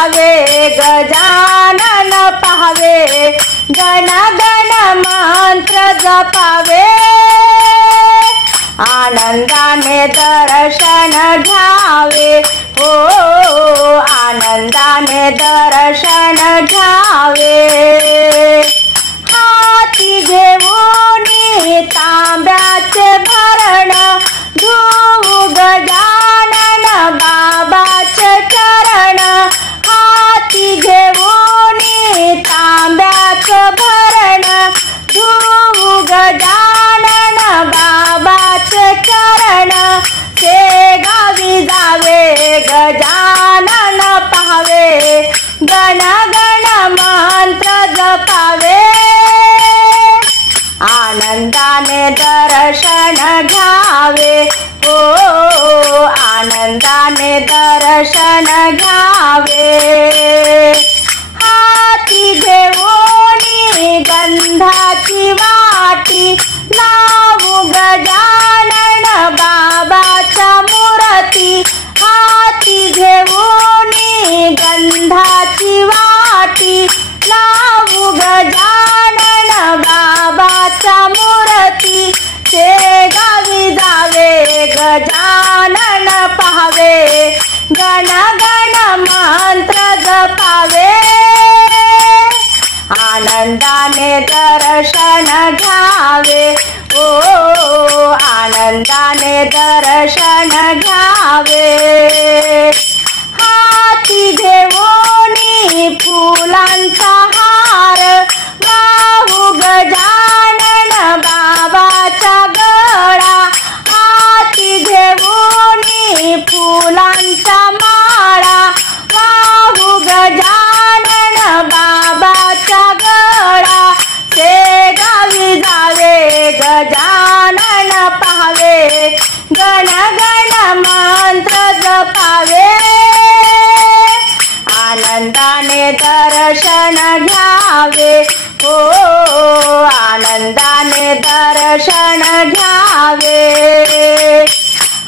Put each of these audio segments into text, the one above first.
विजावे गजानन पाहावे गण गण मंत्र जपावे आनंदाने दर्शन घ्यावे हो आनंदाने दर्शन घ्यावे हाती घेऊनी तांब्याचे भरण धुवू गजानन बाबाचे चरण हाती घेऊनी तांब्याचं भरण धुवू गजानन बाबाचे चरण शेगावी जावे गजानन पाहावे गण गण मंत्र जपावे आनंदाने दर्शन घ्यावे हो आनंदाने दर्शन घ्यावे हाती घेऊनी गंधाची वाटी लावू गजानन बाबाच्या मूर्ती हाती घेऊनी गंधाची वाटी लावू गजानन बाबाच्या मूर्ती शेगावी जावे गजानन पाहावे गण गण मंत्र जपावे आनंदाने दर्शन घ्यावे ओ आनंदाने दर्शन घ्यावे हाती घेऊनी फुलांचा हार वाहू गजानन बाबाचा गळा हाती घेऊनी फुलांचा माळा वाहू गजानन बाबाचा गळा शेगावी जावे गजानन पाहावे गण गण मंत्र जपावे आनंदाने दर्शन घ्यावे हो आनंदाने दर्शन घ्यावे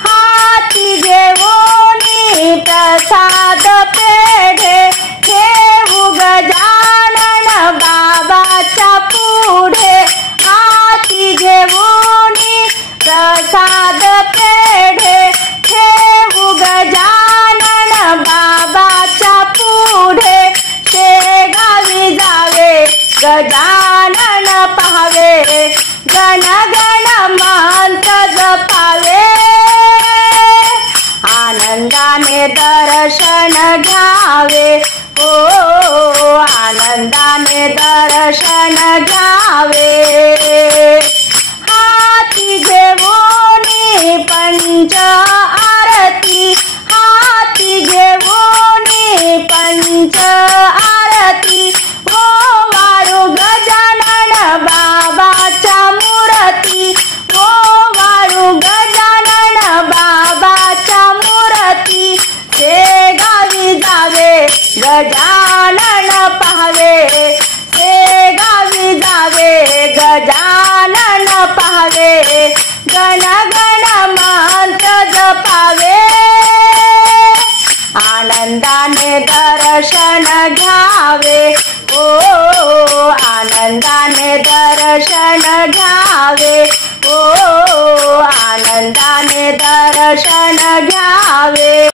हाती घेऊनी प्रसाद पेढे ठेवू गजानन बाबाच्या पुढे हाती घेऊनी प्रसाद पेढे ठेवू गजानन बाबाच्या पुढे शेगावी जावे गजानन पाहावे गण गण मंत्र जपावे आनंदाने दर्शन घ्यावे हो आनंदाने दर्शन घ्यावे हाती घेऊनी पंच आरती हाती घेऊनी पंच आरती ओ वाळू गजानन बाबाच्या मूर्ती ओ वाळू गजानन बाबाच्या मूर्ती शेगावी जावे गजानन पाहावे शेगावी जावे गजानन पाहावे गण गण मंत्र जपावे आनंदाने दर्शन घ्यावे ओ आनंदाने दर्शन घ्यावे ओ आनंदाने दर्शन घ्यावे।